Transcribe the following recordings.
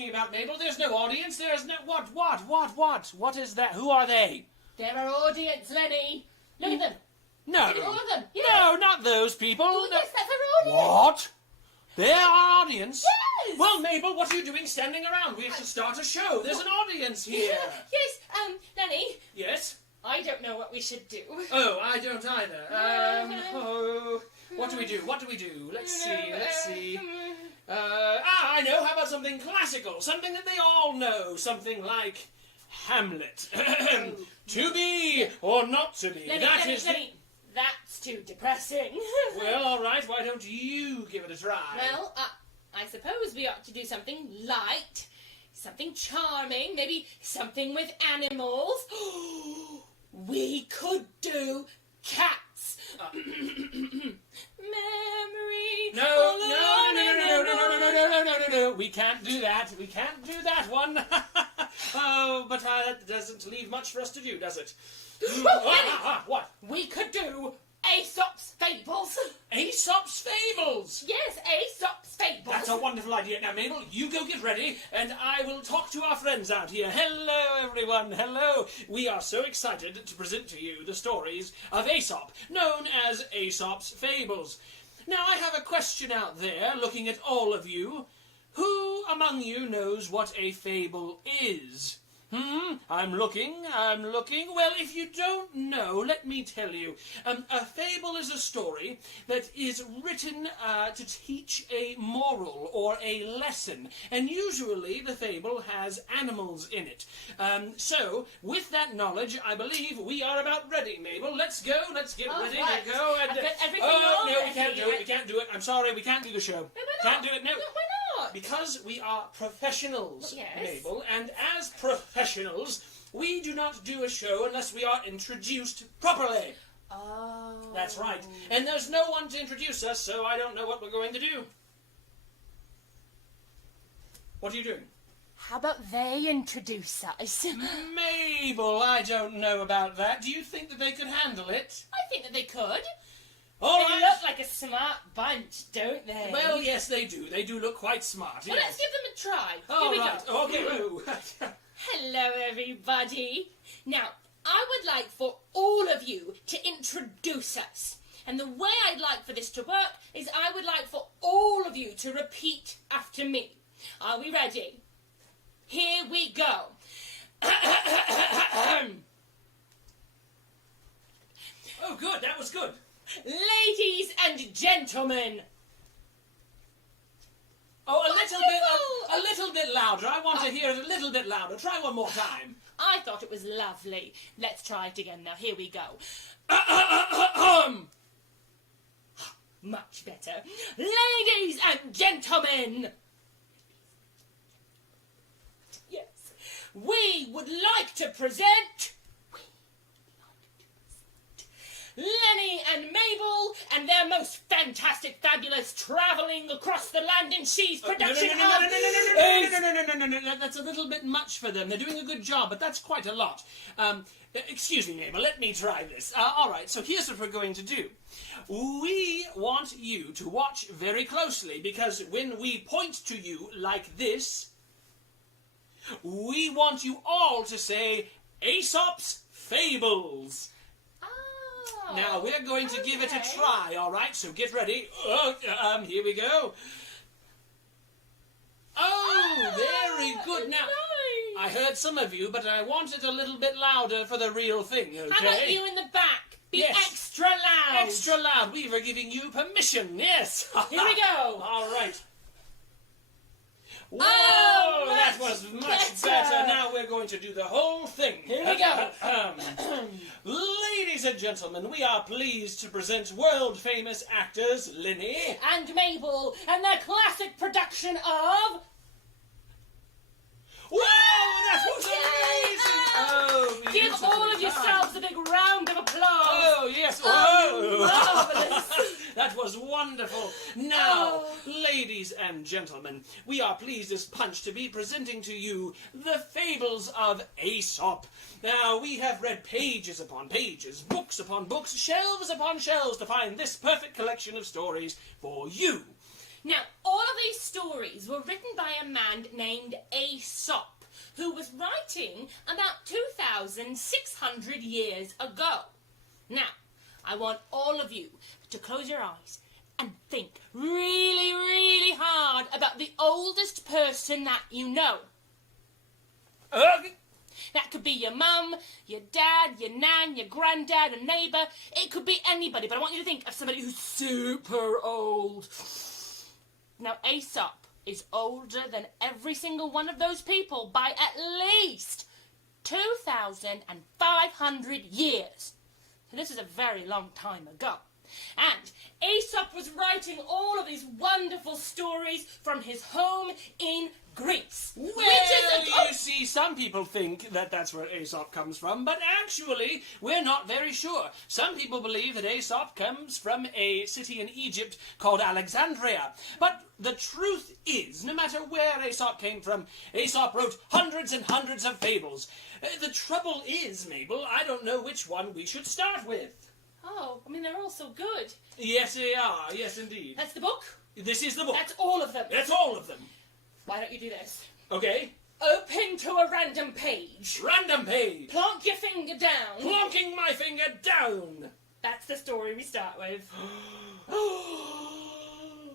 talking about, Mabel? There's no audience. There's no... What? What is that? Who are they? They're our audience, Lenny. Look at them. No. Look at all of them. Yes. No, not those people. Oh, No. yes, that's our audience. What? They're our audience? Yes. Well, Mabel, what are you doing standing around? We have to start a show. There's an audience here. Yes, Lenny, Yes? I don't know what we should do. Oh, I don't either. What do we do? Let's see. I know. How about something classical? Something that they all know. Something like Hamlet. To be or not to be. Lenny, that's too depressing. Well, all right. Why don't you give it a try? Well, I suppose we ought to do something light, something charming, maybe something with animals. We could do cats. Memory. No. We can't do that. We can't do that one. Oh, but that doesn't leave much for us to do, does it? What? We could do Aesop's Fables. Aesop's Fables! Yes, Aesop's Fables. That's a wonderful idea. Now, Mabel, you go get ready, and I will talk to our friends out here. Hello, everyone. Hello. We are so excited to present to you the stories of Aesop, known as Aesop's Fables. Now, I have a question out there, looking at all of you. Who among you knows what a fable is? I'm looking. Well, if you don't know, let me tell you. A fable is a story that is written to teach a moral or a lesson. And usually the fable has animals in it. So, with that knowledge, I believe we are about ready, Mabel. Let's go. Let's get ready right. to go. And, I've got everything no, ready. we can't do it. We can't do it. I'm sorry, we can't do the show. No, why not? Can't do it, no. Why not? Because we are professionals, Yes. Mabel, and as professionals, we do not do a show unless we are introduced properly. Oh. That's right. And there's no one to introduce us, so I don't know what we're going to do. What are you doing? How about they introduce us? Mabel, I don't know about that. Do you think that they could handle it? I think that they could. All They right. look like a smart bunch, don't they? Well, yes, they do. They do look quite smart. Well, Yes. let's give them a try. All Here we right. go. Okay. Oh. Hello, everybody. Now, I would like for all of you to introduce us. And the way I'd like for this to work is I would like for all of you to repeat after me. Are we ready? Here we go. Oh, good. That was good. Ladies and gentlemen. Oh, a little bit louder. I want to hear it a little bit louder. Try one more time. I thought it was lovely. Let's try it again now. Here we go. Much better. Ladies and gentlemen. Yes. We would like to present Lenny and Mabel and their most fantastic, fabulous travelling across the land and seas production No. That's a little bit much for them. They're doing a good job, but that's quite a lot. Excuse me, Mabel, let me try this. All right, so here's what we're going to do. We want you to watch very closely, because when we point to you like this, we want you all to say, Aesop's Fables. Now, we're going to give it a try, all right? So get ready. Here we go. Oh, very good. Now, I heard some of you, but I want it a little bit louder for the real thing, okay? How about you in the back? Be Yes. extra loud. Extra loud. We were giving you permission, yes. Here we go. All right. Whoa, Oh, that much was much better. Now we're going to do the whole thing. Here we go. Ladies and gentlemen, we are pleased to present world-famous actors Lenny And Mabel and their classic production of... Whoa, that was amazing! Oh, Give beautifully all of done. yourselves a big round of applause. Oh, yes. Whoa. Marvelous. That was wonderful. Now, ladies and gentlemen, we are pleased as punch to be presenting to you the Fables of Aesop. Now, we have read pages upon pages, books upon books, shelves upon shelves to find this perfect collection of stories for you. Now, all of these stories were written by a man named Aesop, who was writing about 2,600 years ago. Now, I want all of you to close your eyes and think really, really hard about the oldest person that you know. That could be your mum, your dad, your nan, your granddad, a neighbour. It could be anybody, but I want you to think of somebody who's super old. Now, Aesop is older than every single one of those people by at least 2,500 years. So this is a very long time ago. And Aesop was writing all of these wonderful stories from his home in Greece. Well, you see, some people think that that's where Aesop comes from, but actually, we're not very sure. Some people believe that Aesop comes from a city in Egypt called Alexandria. But the truth is, no matter where Aesop came from, Aesop wrote hundreds and hundreds of fables. The trouble is, Mabel, I don't know which one we should start with. Oh, I mean, they're all so good. Yes, they are. Yes, indeed. That's the book? This is the book. That's all of them. That's all of them. Why don't you do this? Okay. Open to a random page. Random page. Plonk your finger down. Plonking my finger down. That's the story we start with.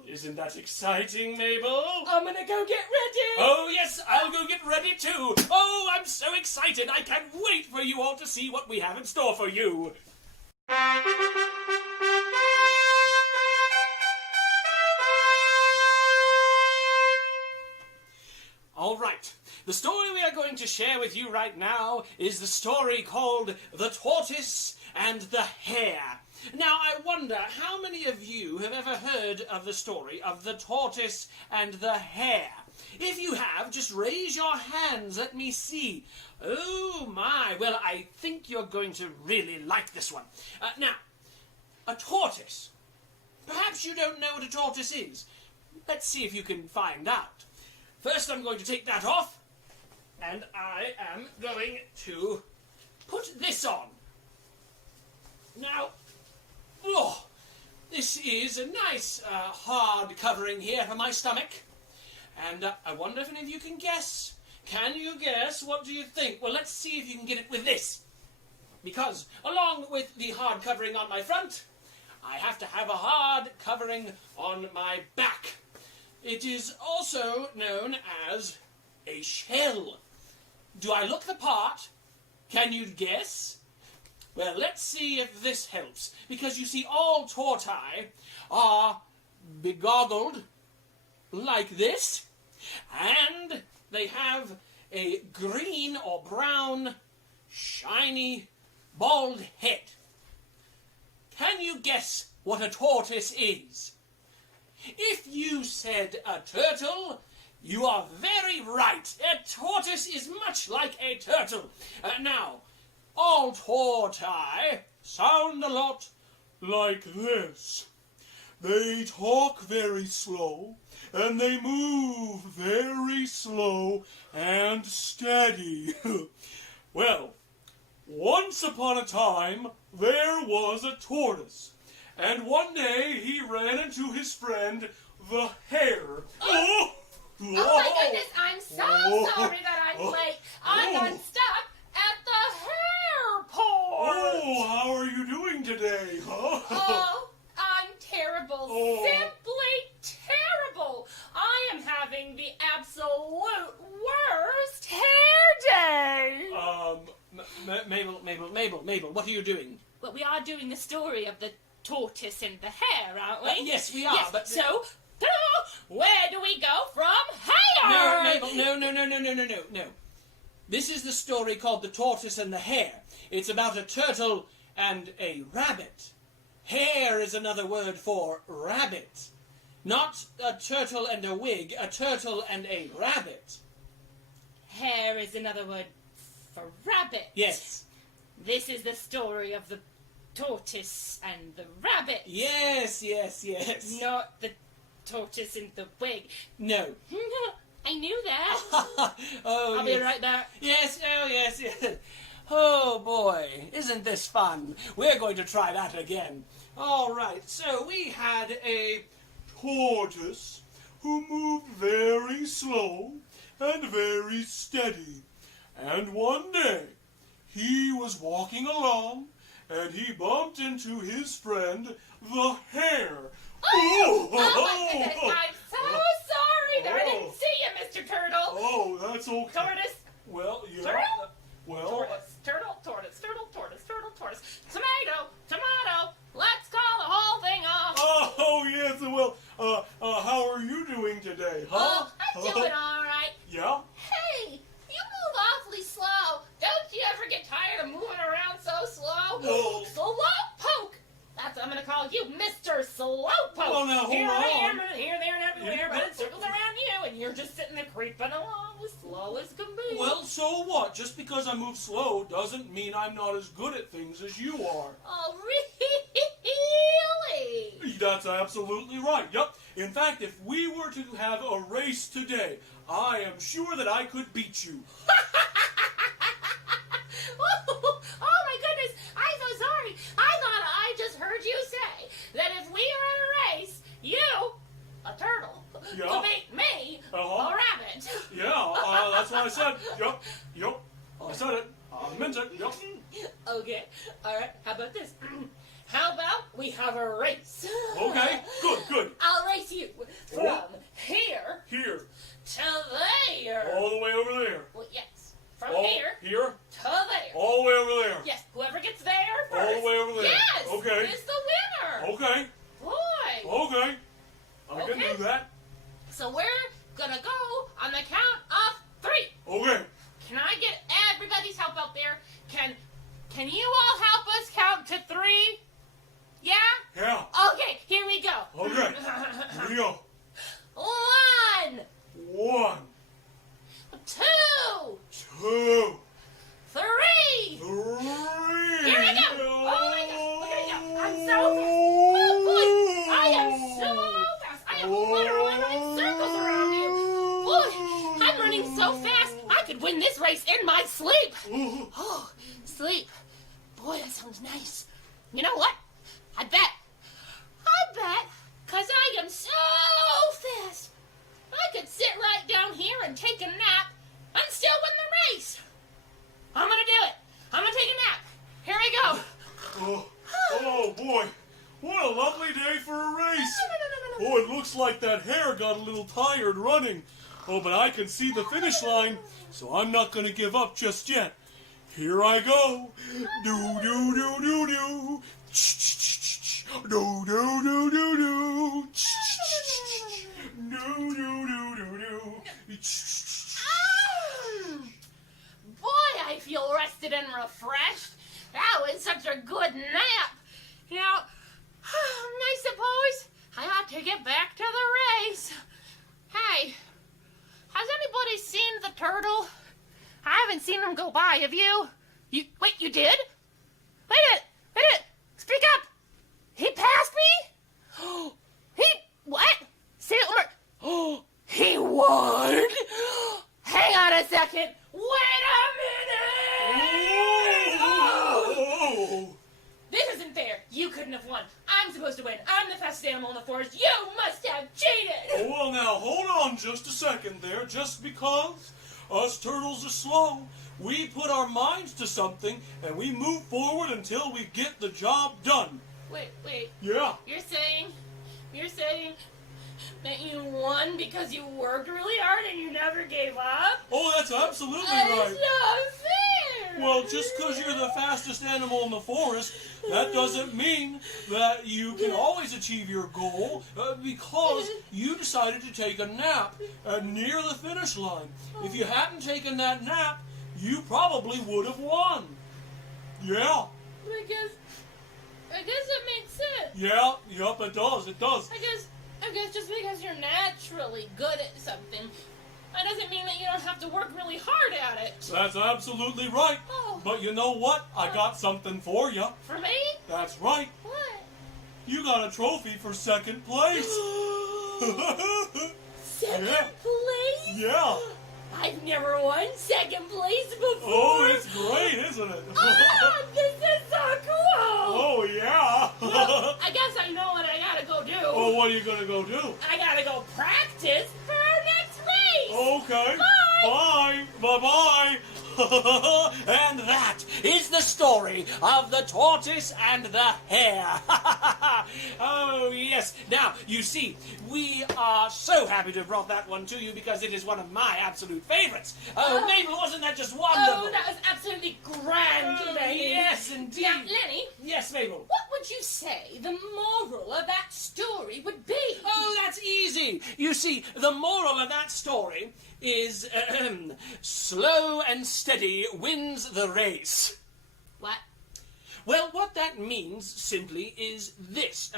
Isn't that exciting, Mabel? I'm gonna go get ready. Oh, yes, I'll go get ready too. Oh, I'm so excited. I can't wait for you all to see what we have in store for you. All right. The story we are going to share with you right now is the story called The Tortoise and the Hare. Now, I wonder how many of you have ever heard of the story of the tortoise and the hare? If you have, just raise your hands. Let me see. Oh, my. Well, I think you're going to really like this one. Now, a tortoise. Perhaps you don't know what a tortoise is. Let's see if you can find out. First, I'm going to take that off, and I am going to put this on. Now, oh, this is a nice hard covering here for my stomach. And I wonder if any of you can guess. Can you guess? What do you think? Well, let's see if you can get it with this. Because along with the hard covering on my front, I have to have a hard covering on my back. It is also known as a shell. Do I look the part? Can you guess? Well, let's see if this helps. Because you see, all tortoise are begoggled like this, and they have a green or brown, shiny, bald head. Can you guess what a tortoise is? If you said a turtle, you are very right. A tortoise is much like a turtle. Now, all tortoise sound a lot like this. They talk very slow, and they move very slow and steady. Well, once upon a time, there was a tortoise. And one day he ran into his friend, the hare. Oh my goodness, I'm so sorry that I'm late. I got stuck at the airport. Oh, how are you doing today, huh? Oh, I'm terrible. Oh. Simply terrible. I am having the absolute worst hair day. Mabel, what are you doing? Well, we are doing the story of the tortoise and the hare, aren't we? Yes, we are. Yes, but so, where do we go from here? No, Mabel, no. This is the story called The Tortoise and the Hare. It's about a turtle and a rabbit. Hare is another word for rabbit. Not a turtle and a wig, a turtle and a rabbit. Hare is another word for rabbit. Yes. This is the story of the tortoise and the rabbit. Yes. Not the tortoise and the wig. No. I knew that. Oh, I'll be right back. Yes. Oh, boy, isn't this fun? We're going to try that again. All right, so we had a tortoise who moved very slow and very steady. And one day he was walking along and he bumped into his friend, the hare. Oh my goodness, I'm so sorry that I didn't see you, Mr. Turtle. Oh, that's okay. Tortoise. Well, yeah. Turtle? Well, Tortoise. Turtle, tortoise, turtle, tortoise, turtle, tortoise. Tomato, tomato. Let's call the whole thing off. oh yes. Well, how are you doing today, huh? Oh, I'm doing all right. Yeah. Hey, you move awfully slow. Don't you ever get tired of moving around so slow? No. Slowpoke. That's what I'm going to call you, Mr. Slowpoke. Well, now, hold here I on. am, and here, there, and everywhere, Yeah. but it circles around you, and you're just sitting there creeping along as slow as can be. Well, so what? Just because I move slow doesn't mean I'm not as good at things as you are. Oh, really? That's absolutely right. Yep. In fact, if we were to have a race today, I am sure that I could beat you. Oh my goodness, I'm so sorry. I thought I just heard you say that if we are in a race, you, a turtle, Yeah. will beat me, Uh-huh. a rabbit. Yeah, that's what I said. Yep. I said it. I meant it. Yep. Okay, all right, how about this? How about we have a race? Okay. Good. I'll race you from here Here. to there. All the way over there. Well, yes, from All, here Here. to there. All the way over there. Yes, whoever gets there first. All the way over there. Yes, Okay. is the winner. Okay. Boy. Okay. I can Okay. do that. So we're gonna go on the count of 3. Okay. Can I get everybody's help out there? Can you all help us count to 3? Yeah? Yeah. Okay, here we go. Okay. Here we go. 1, 1, 2, 2, 3. 3. Here we go. Oh my gosh, look at me go. I'm so fast. Oh boy, I am so fast. I am literally running circles around you. Boy, I'm running so fast, I could win this race in my sleep. Oh, sleep. Boy, that sounds nice. You know what? I bet, because I am so fast, I could sit right down here and take a nap and still win the race. I'm going to do it. I'm going to take a nap. Here I go. Oh boy. What a lovely day for a race. Oh, it looks like that hare got a little tired running. Oh, but I can see the finish line, so I'm not going to give up just yet. Here I go. Do do do do do. Do do do do do. Do do do do do. Boy, I feel rested and refreshed. That was such a good nap. You know, I suppose I ought to get back to the race. Hey, has anybody seen the turtle? I haven't seen him go by, have you? Wait, you did? Wait a minute, speak up! He passed me? What? Say it over. Oh, he won? Hang on a second. Wait a minute! Oh. This isn't fair. You couldn't have won. I'm supposed to win. I'm the fastest animal in the forest. You must have cheated! Oh, well, now, hold on just a second there. Just because us turtles are slow, we put our minds to something, and we move forward until we get the job done. Wait. Yeah. You're saying that you won because you worked really hard and you never gave up? Oh, that's absolutely That's right. not fair! Well, just because you're the fastest animal in the forest, that doesn't mean that you can always achieve your goal because you decided to take a nap near the finish line. If you hadn't taken that nap, you probably would have won. Yeah. I guess it makes sense. Yeah, yep, it does. I guess just because you're naturally good at something, that doesn't mean that you don't have to work really hard at it. That's absolutely right. Oh. But you know what? I got something for you. For me? That's right. What? You got a trophy for second place. Second Yeah. place? Yeah. I've never won second place before. Oh, it's great, isn't it? Ah, this is so cool. Oh, yeah. Well, I guess I know what I gotta go do. Oh, what are you gonna go do? I gotta go practice for our next race. Okay. Bye. Bye. Bye-bye. And that is the story of the tortoise and the hare. Oh, yes. Now, you see, we are so happy to have brought that one to you because it is one of my absolute favorites. Oh, Mabel, wasn't that just wonderful? Oh, that was absolutely grand, Lenny. Yes, indeed. Now, Lenny, Yes, Mabel. what would you say the moral of that story would be? Oh, that's easy. You see, the moral of that story is slow and steady wins the race. What? Well, what that means simply is this.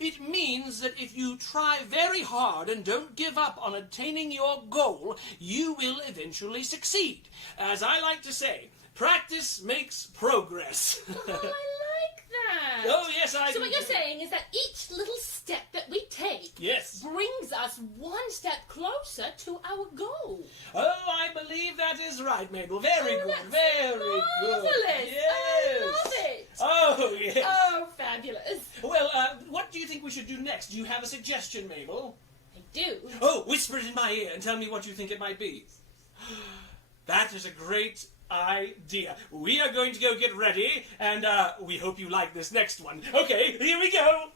It means that if you try very hard and don't give up on attaining your goal, you will eventually succeed. As I like to say, practice makes progress. Oh, I like that. Oh, yes, I So do. what you're saying is that each little step that we take Yes. brings us one step closer to our goal. Oh, I believe that is right, Mabel. Very Oh, good. that's Very good. marvelous. Yes. I love it. Oh, yes. Oh, fabulous. Well, what do you think we should do next? Do you have a suggestion, Mabel? I do. Oh, whisper it in my ear and tell me what you think it might be. That is a great idea. We are going to go get ready, and we hope you like this next one. Okay, here we go.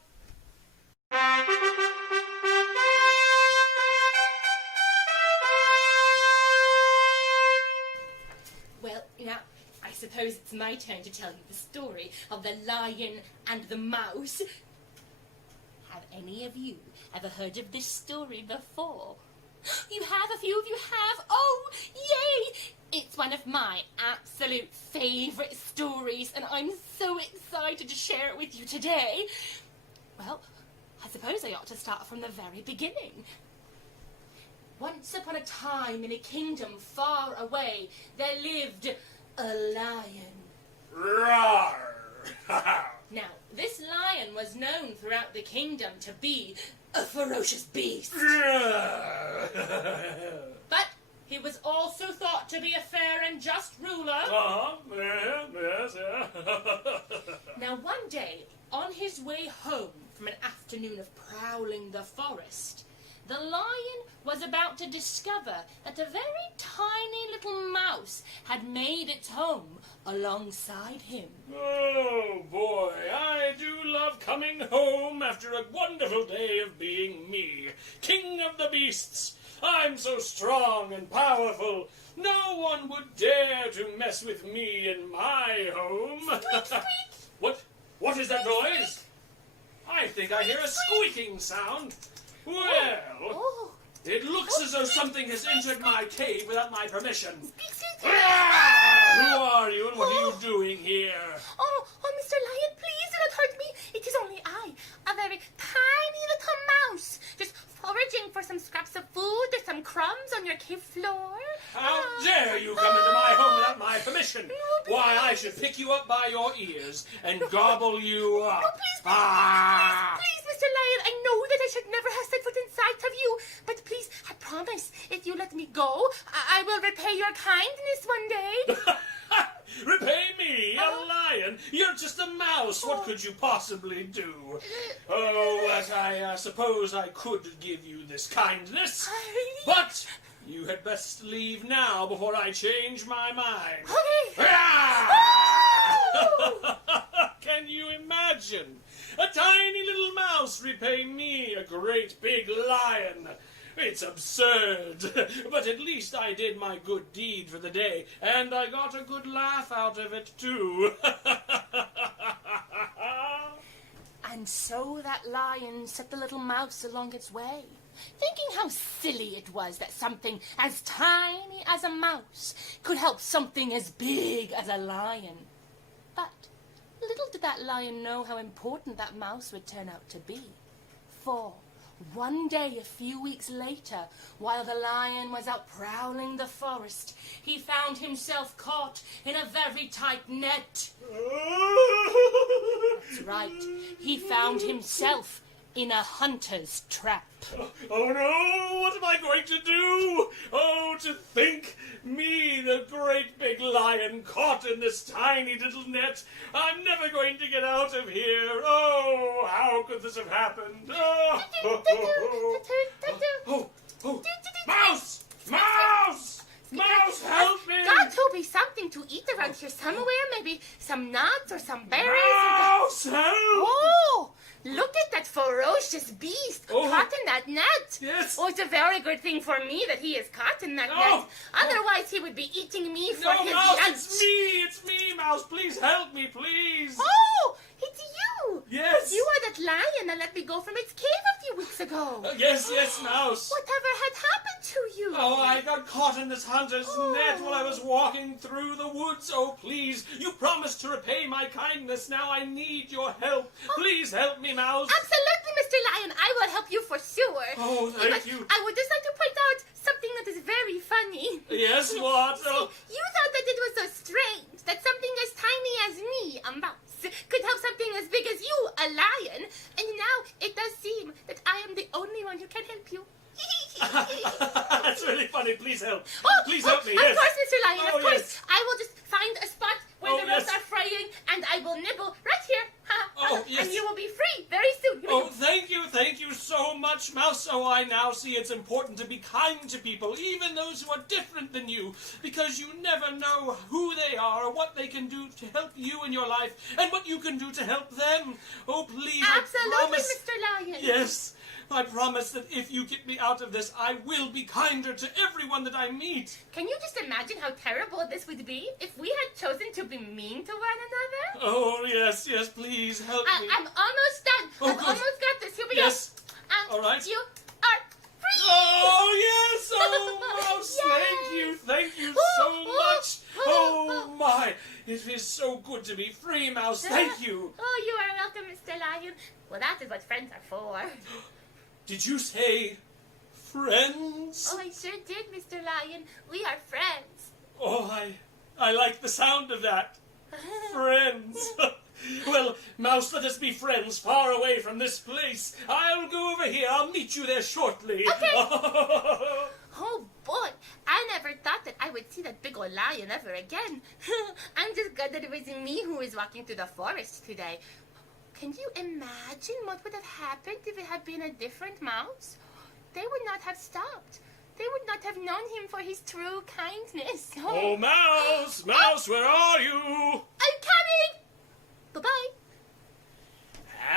Well, now, I suppose it's my turn to tell you the story of the lion and the mouse. Have any of you ever heard of this story before? You have? A few of you have? Oh, yay! It's one of my absolute favourite stories, and I'm so excited to share it with you today. Well, I suppose I ought to start from the very beginning. Once upon a time, in a kingdom far away, there lived a lion. Roar! Now, this lion was known throughout the kingdom to be a ferocious beast. But he was also thought to be a fair and just ruler. Yes. Now, one day, on his way home from an afternoon of prowling the forest, the lion was about to discover that a very tiny little mouse had made its home alongside him. Oh, boy, I do love coming home after a wonderful day of being me, king of the beasts. I'm so strong and powerful. No one would dare to mess with me in my home. What? What is that noise? I think I hear a squeaking sound. Well, Oh, it looks as though something has entered my cave without my permission. Who are you and what are you doing here? Oh, Mr. Lion, please do not hurt me. It is only I, a very tiny little mouse, just foraging for some scraps of food or some crumbs on your cave floor. How dare you come into my home without my permission? Why, I should pick you up by your ears and gobble you up. Please, Mr. Lion, I know that I should never have set foot in sight of you, but please, I promise, if you let me go, I will repay your kindness one day. Repay me, a lion? You're just a mouse. What could you possibly do? Oh, but I suppose I could give you this kindness. But you had best leave now before I change my mind. Okay. Can you imagine? A tiny little mouse repay me, a great big lion. It's absurd, but at least I did my good deed for the day, and I got a good laugh out of it, too. and so that lion set the little mouse along its way, thinking how silly it was that something as tiny as a mouse could help something as big as a lion. But little did that lion know how important that mouse would turn out to be. For one day, a few weeks later, while the lion was out prowling the forest, he found himself caught in a very tight net. That's right, he found himself in a hunter's trap. Oh no, what am I going to do? Oh, to think, me, a great big lion caught in this tiny little net. I'm never going to get out of here. Oh, how could this have happened? Oh, oh. Mouse! Mouse! Mouse, help me! Got to be something to eat around here somewhere. Maybe some nuts or some berries. Mouse, help! Oh, look at that ferocious beast caught in that net. Yes. Oh, it's a very good thing for me that he is caught in that net. Otherwise, he would be eating me for his Mouse, lunch. it's me, Mouse. Please help me, please. Oh, it's you. Yes. You are that lion that let me go from its cave a few weeks ago. Yes, Mouse. Whatever had happened to you? Oh, I got caught in this hunter's net while I was walking through the woods. Oh, please, you promised to repay my kindness. Now I need your help. Please help me, Mouse. Absolutely, Mr. Lion. I will help you for sure. Oh, thank But you. I would just like to point out something that is very funny. Yes, what? Oh. See, you thought that it was so strange that something as tiny as me, a mouse, could help something as big as you, a lion. And now it does seem that I am the only one who can help you. That's really funny. Please help. Please help me. Of Yes. course, Mr. Lion, Oh, of course. yes. I will just find a spot where the ropes yes. are fraying, and I will nibble right here. Oh, yes. And you will be free very soon. Oh, thank you so much, Mouse. Oh, I now see it's important to be kind to people, even those who are different than you, because you never know who they are or what they can do to help you in your life, and what you can do to help them. Oh, please, Absolutely, I promise. Mr. Lion. Yes, I promise that if you get me out of this, I will be kinder to everyone that I meet. Can you just imagine how terrible this would be if we had chosen to be mean to one another? Oh, yes, please help me. I'm almost done. Oh, I've good. almost got this. Here we Yes. go. And All right. you are free. Oh, yes! Oh, Mouse, thank you so much. Oh, my. It is so good to be free, Mouse. Thank you. Oh, you are welcome, Mr. Lion. Well, that is what friends are for. Did you say friends? Oh, I sure did, Mr. Lion. We are friends. Oh, I like the sound of that. Friends. Well, Mouse, let us be friends far away from this place. I'll go over here. I'll meet you there shortly. Okay. Oh, boy. I never thought that I would see that big old lion ever again. I'm just glad that it was me who was walking through the forest today. Can you imagine what would have happened if it had been a different mouse? They would not have stopped. They would not have known him for his true kindness. Oh, Mouse, where are you? I'm coming! Bye-bye.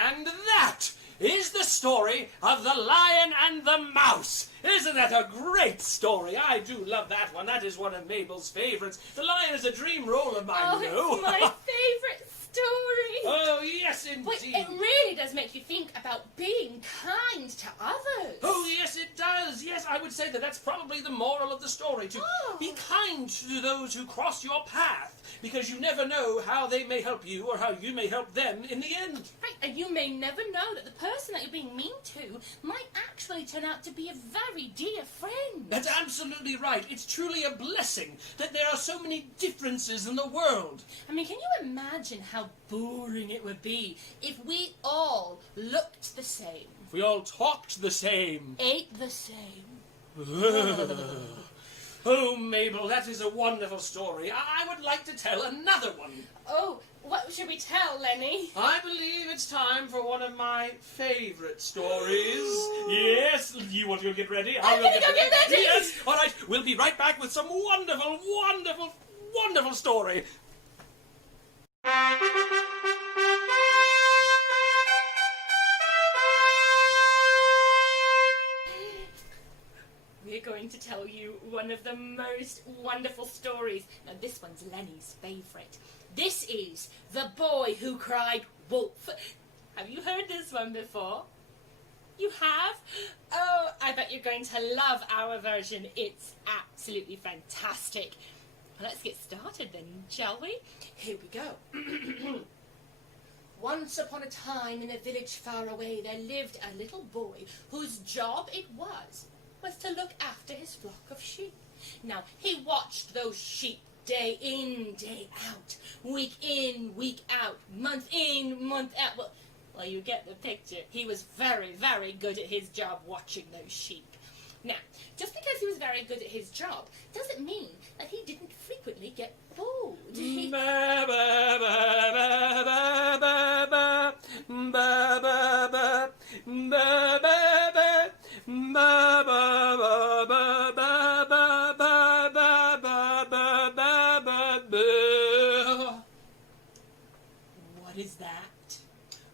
And that is the story of the Lion and the Mouse. Isn't that a great story? I do love that one. That is one of Mabel's favorites. The Lion is a dream role of mine, you know. It's my favourite story. Oh, yes, indeed. But it really does make you think about being kind to others. Oh, yes, it does. Yes, I would say that that's probably the moral of the story, to be kind to those who cross your path, because you never know how they may help you or how you may help them in the end. Right, and you may never know that the person that you're being mean to might actually turn out to be a very dear friend. That's absolutely right. It's truly a blessing that there are so many differences in the world. I mean, can you imagine how boring it would be if we all looked the same, If we all talked the same. ate the same? Oh, Mabel, that is a wonderful story. I would like to tell another one. Oh, what should we tell, Lenny? I believe it's time for one of my favorite stories. Yes, you want to go get ready? I'm gonna go get ready. Yes, all right. We'll be right back with some wonderful, wonderful, wonderful story. We're going to tell you one of the most wonderful stories. Now, this one's Lenny's favourite. This is The Boy Who Cried Wolf. Have you heard this one before? You have? Oh, I bet you're going to love our version. It's absolutely fantastic. Well, let's get started then, shall we? Here we go. Once upon a time in a village far away there lived a little boy whose job it was to look after his flock of sheep. Now, he watched those sheep day in, day out, week in, week out, month in, month out. Well, you get the picture. He was very, very good at his job watching those sheep. Now, just because he was very good at his job doesn't mean that he didn't feel What is that?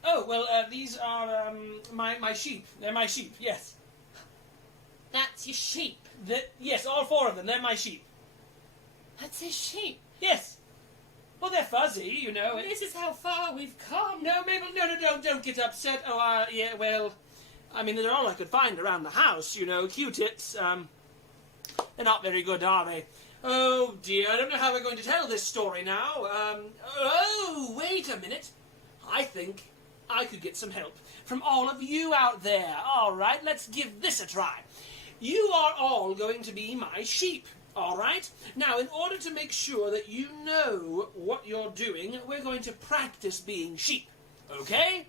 Oh, well, these are my sheep. They're my sheep, yes. That's your sheep. Yes, all 4 of them. They're my sheep. That's his sheep. Yes. Well, they're fuzzy, you know. This is how far we've come. No, Mabel, no, don't get upset. Oh, yeah, well, I mean, they're all I could find around the house, you know, Q-tips. They're not very good, are they? Oh, dear, I don't know how we're going to tell this story now. Oh, wait a minute. I think I could get some help from all of you out there. All right, let's give this a try. You are all going to be my sheep. All right? Now, in order to make sure that you know what you're doing, we're going to practice being sheep. Okay?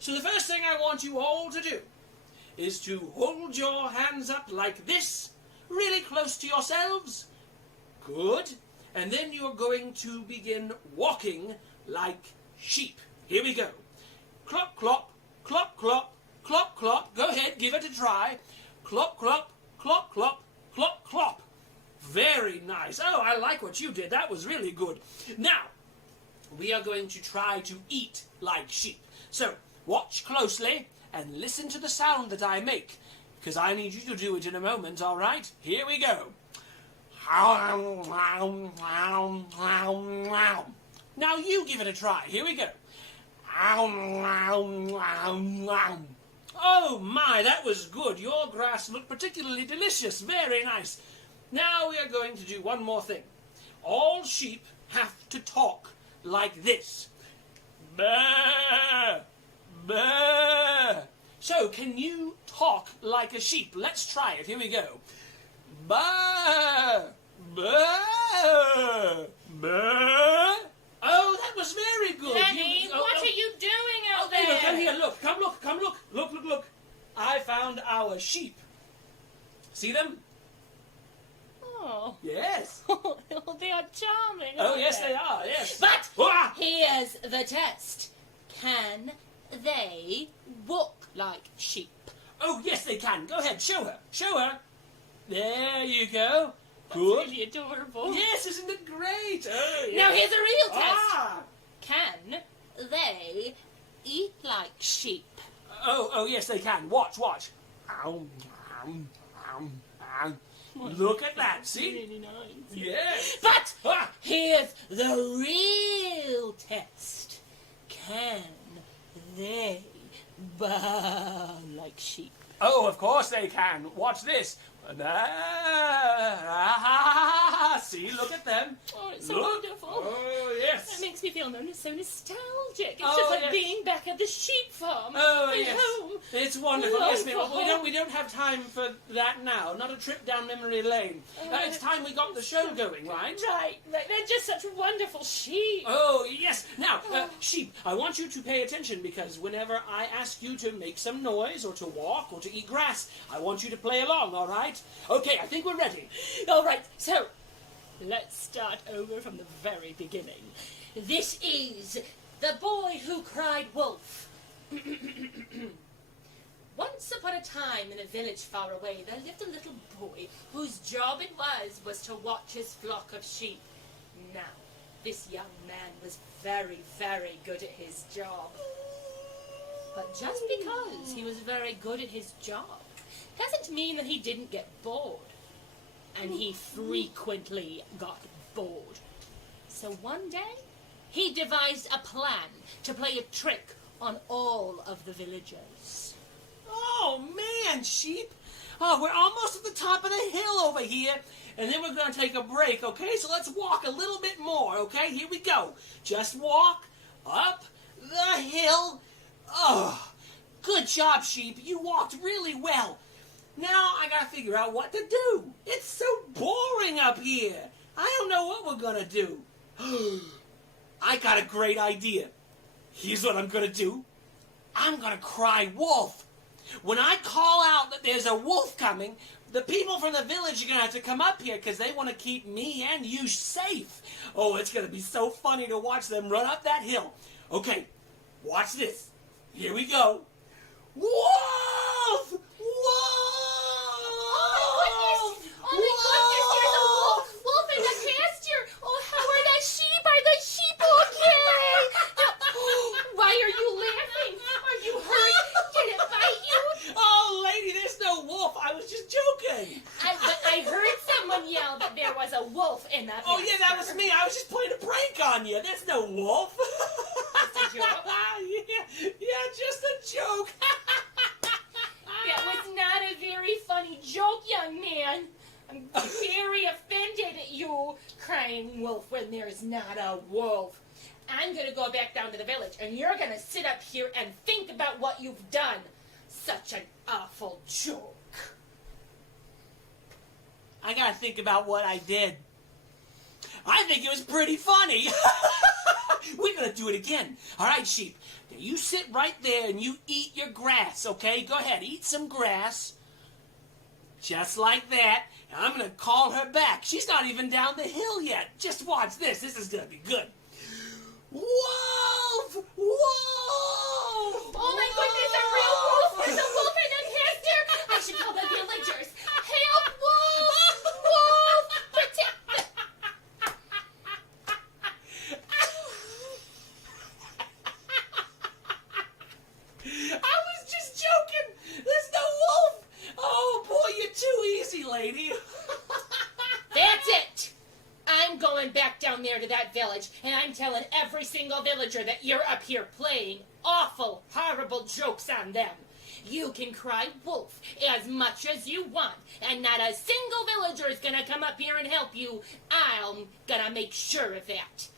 So the first thing I want you all to do is to hold your hands up like this, really close to yourselves. Good. And then you're going to begin walking like sheep. Here we go. Clop, clop, clop, clop, clop, clop. Go ahead, give it a try. Clop, clop, clop, clop, clop, clop. Very nice. Oh, I like what you did. That was really good. Now, we are going to try to eat like sheep. So, watch closely and listen to the sound that I make, because I need you to do it in a moment, all right? Here we go. Now you give it a try. Here we go. Oh my, that was good. Your grass looked particularly delicious. Very nice. Now we are going to do one more thing. All sheep have to talk like this. Bah! Bah! So, can you talk like a sheep? Let's try it. Here we go. Bah! Bah! Bah! Oh, that was very good. Lenny, what are you doing out there? Come here, look. Come look. Look. I found our sheep. See them? Oh. Yes. They are charming. Oh, aren't yes, they are, yes. But Ah! here's the test. Can they walk like sheep? Oh, yes, they can. Go ahead, show her. There you go. Good. That's really adorable. Yes, isn't it great? Oh, yes. Now here's a real test. Ah! Can they eat like sheep? Oh, yes, they can. Watch. Look at that, see? Really nice. Yes. But Ah! here's the real test. Can they baa like sheep? Oh, of course they can. Watch this. See, look at them. Oh, it's so Look. wonderful. Oh, That yes. makes me feel so nostalgic. It's Oh, just like yes. being back at the sheep farm. Oh, at yes. home. It's wonderful. Yes, Wonderful. well, we don't have time for that now. Not a trip down memory lane. It's time we got the show going, right? Right. They're just such wonderful sheep. Oh, yes. Now, sheep, I want you to pay attention, because whenever I ask you to make some noise or to walk or to eat grass, I want you to play along, all right? Okay, I think we're ready. All right, so let's start over from the very beginning. This is The Boy Who Cried Wolf. Once upon a time, in a village far away, there lived a little boy whose job it was to watch his flock of sheep. Now, this young man was very, very good at his job. But just because he was very good at his job doesn't mean that he didn't get bored. And he frequently got bored. So one day, he devised a plan to play a trick on all of the villagers. Oh, man, sheep. Oh, we're almost at the top of the hill over here. And then we're going to take a break, okay? So let's walk a little bit more, okay? Here we go. Just walk up the hill. Oh, good job, sheep. You walked really well. Now I gotta figure out what to do. It's so boring up here. I don't know what we're gonna do. I got a great idea. Here's what I'm gonna do. I'm gonna cry wolf. When I call out that there's a wolf coming, the people from the village are gonna have to come up here because they want to keep me and you safe. Oh, it's gonna be so funny to watch them run up that hill. Okay, watch this. Here we go. Wolf! Wolf! Oh my goodness, there's a wolf in the pasture. Oh, how are the sheep? Are the sheep okay? wolf in that Oh, yeah, that was me. I was just playing a prank on you. There's no wolf. Just a joke? yeah, just a joke. That was not a very funny joke, young man. I'm very offended at you crying wolf when there's not a wolf. I'm going to go back down to the village, and you're going to sit up here and think about what you've done. Such an awful joke. I gotta think about what I did. I think it was pretty funny. We're gonna do it again. All right, sheep. Now you sit right there and you eat your grass, okay? Go ahead, eat some grass. Just like that. And I'm gonna call her back. She's not even down the hill yet. Just watch this. This is gonna be good. Wolf! Wolf! Oh my goodness, a real wolf! There's a wolf in the pasture! I should call the villagers. Help, wolf! Wolf! Protect I was just joking. There's no wolf. Oh boy, you're too easy, lady. That's it! I'm going back down there to that village, and I'm telling every single villager that you're up here playing awful, horrible jokes on them. You can cry wolf as much as you want, and not a single villager is gonna come up here and help you. I'm gonna make sure of that.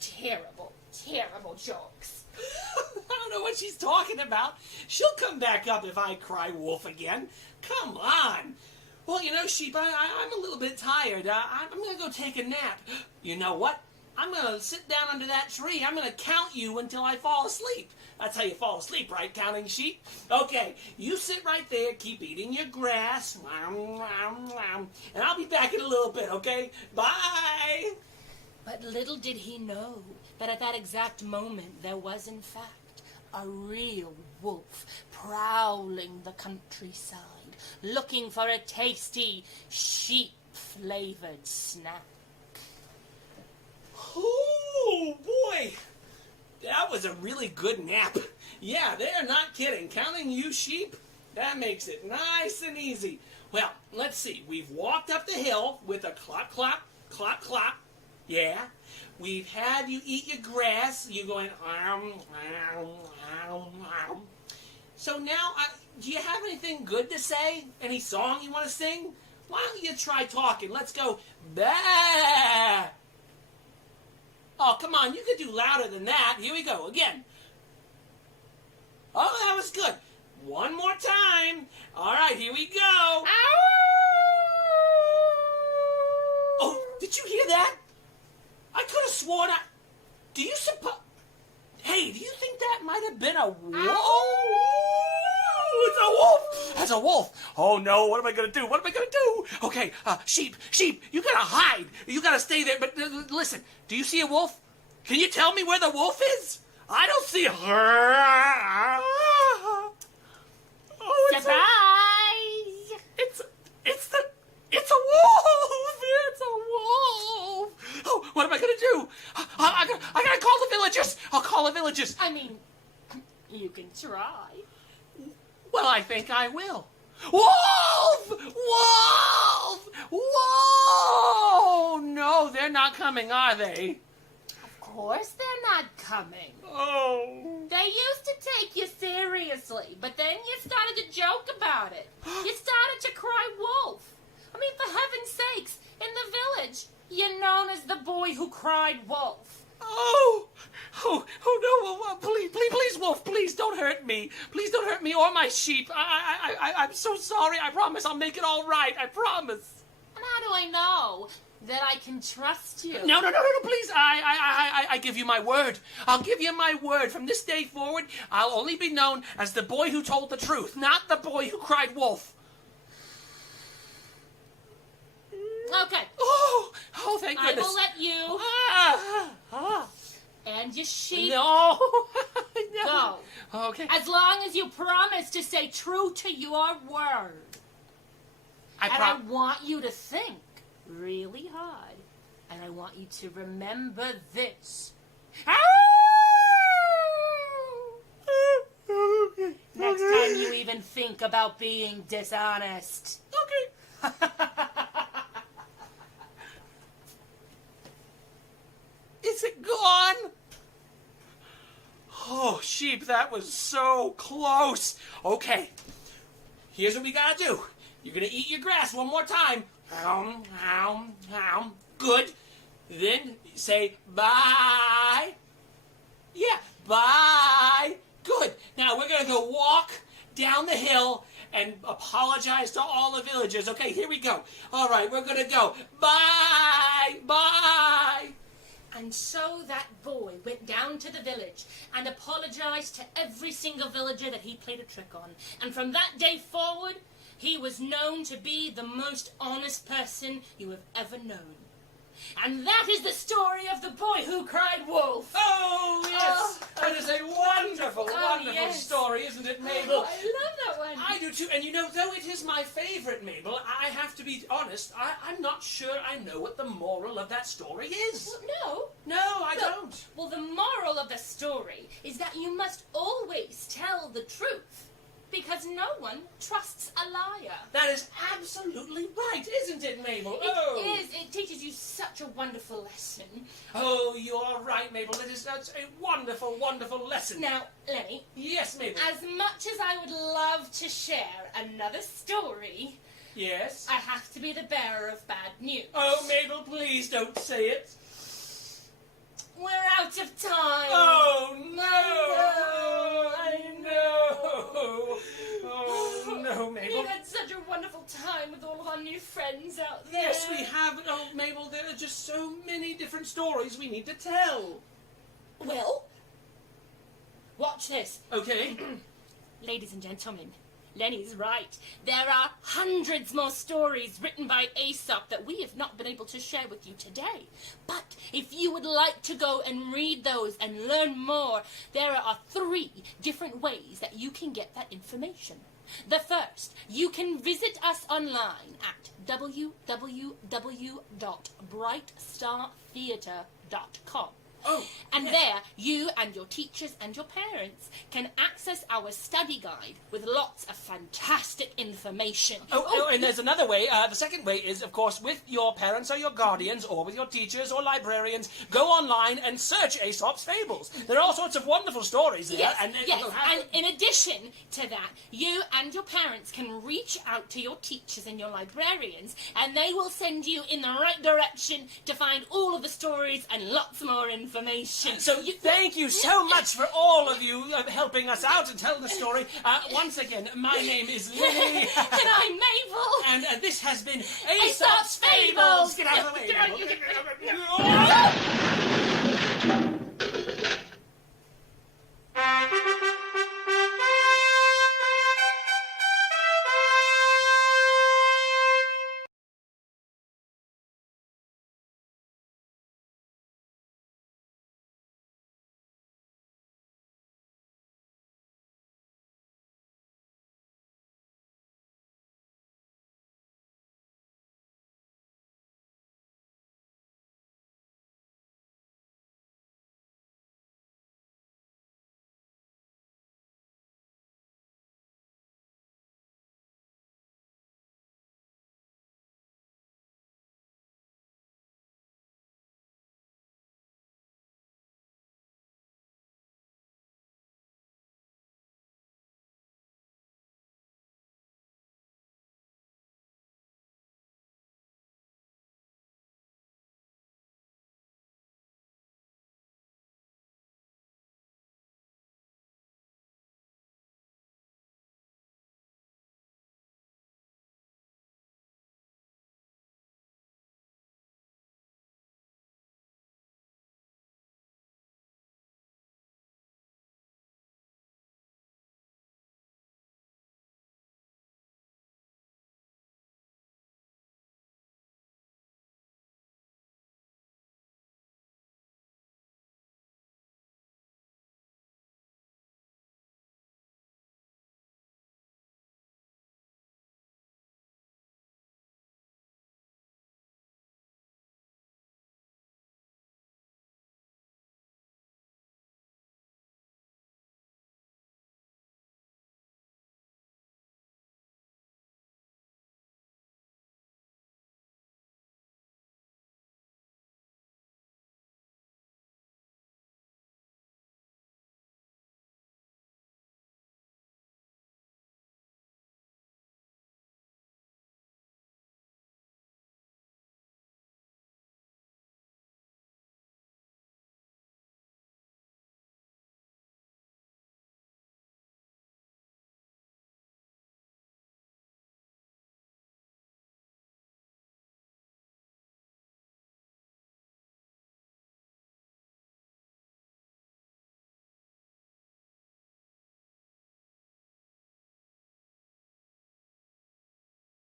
Terrible, terrible jokes. I don't know what she's talking about. She'll come back up if I cry wolf again. Come on. Well, you know, sheep, I'm a little bit tired. I'm going to go take a nap. You know what? I'm going to sit down under that tree. I'm going to count you until I fall asleep. That's how you fall asleep, right? Counting sheep? Okay, you sit right there. Keep eating your grass. And I'll be back in a little bit, okay? Bye. But little did he know that at that exact moment there was, in fact, a real wolf prowling the countryside, looking for a tasty, sheep-flavored snack. Oh, boy. That was a really good nap. Yeah, they're not kidding. Counting you sheep, that makes it nice and easy. Well, let's see. We've walked up the hill with a clop, clop, clop, clop. Yeah. We've had you eat your grass. You're going, So now, do you have anything good to say? Any song you want to sing? Why don't you try talking? Let's go, bah! Oh, come on, you could do louder than that. Here we go, again. Oh, that was good. One more time. All right, here we go. Oh, did you hear that? I could have sworn do you suppose... Hey, do you think that might have been a wolf? It's a wolf! That's a wolf! Oh no, what am I gonna do? What am I gonna do? Okay, sheep, you gotta hide. You gotta stay there, but listen, do you see a wolf? Can you tell me where the wolf is? I don't see her. Oh, Surprise! It's a wolf! It's a wolf! Oh, what am I gonna do? I gotta call the villagers! I'll call the villagers! I mean, you can try. Well, I think I will. Wolf! Wolf! Whoa! No, they're not coming, are they? Of course they're not coming. Oh. They used to take you seriously, but then you started to joke about it. You started to cry wolf. I mean, for heaven's sakes, in the village, you're known as the boy who cried wolf. Oh no, please, wolf, please don't hurt me. Please don't hurt me or my sheep. I'm so sorry. I promise I'll make it all right. I promise. And how do I know that I can trust you? No, please. I give you my word. I'll give you my word. From this day forward, I'll only be known as the boy who told the truth, not the boy who cried wolf. Okay. Oh, thank I goodness. will let you and your sheep No. go. Okay. As long as you promise to stay true to your word. I want you to think really hard. And I want you to remember this. Next time you even think about being dishonest. Okay. Is it gone? Oh, sheep, that was so close. Okay, here's what we gotta do. You're gonna eat your grass one more time. Good. Then say bye. Yeah, bye. Good. Now we're gonna go walk down the hill and apologize to all the villagers. Okay, here we go. All right, we're gonna go. Bye. Bye. And so that boy went down to the village and apologized to every single villager that he played a trick on. And from that day forward, he was known to be the most honest person you have ever known. And that is the story of the boy who cried wolf. Oh, yes. That is a wonderful, wonderful yes. story, isn't it, Mabel? I love that one. I do too. And you know, though it is my favorite, Mabel, I have to be honest, I'm not sure I know what the moral of that story is. Well, no. No, I don't. Well, the moral of the story is that you must always tell the truth. Because no one trusts a liar. That is absolutely right, isn't it, Mabel? It is. It teaches you such a wonderful lesson. Oh, you're right, Mabel. It is such a wonderful, wonderful lesson. Now, Lenny. Yes, Mabel. As much as I would love to share another story, Yes? I have to be the bearer of bad news. Oh, Mabel, please don't say it. We're out of time. Oh, no. I know. Oh, no, Mabel. We've had such a wonderful time with all of our new friends out there. Yes, we have. Oh, Mabel, there are just so many different stories we need to tell. Well, watch this. Okay. Ladies and gentlemen, Lenny's right. There are hundreds more stories written by Aesop that we have not been able to share with you today. But if you would like to go and read those and learn more, there are 3 different ways that you can get that information. The first, you can visit us online at www.brightstartheatre.com. Oh, and yes. there, you and your teachers and your parents can access our study guide with lots of fantastic information. Oh, and there's another way. The second way is, of course, with your parents or your guardians or with your teachers or librarians, go online and search Aesop's Fables. There are all sorts of wonderful stories there. Yes, and in addition to that, you and your parents can reach out to your teachers and your librarians, and they will send you in the right direction to find all of the stories and lots more information. So thank you so much for all of you helping us out and tell the story. Once again, my name is Lenny. And I'm Mabel. And this has been Aesop's Fables. Get out of the way, Get out, Mabel. you-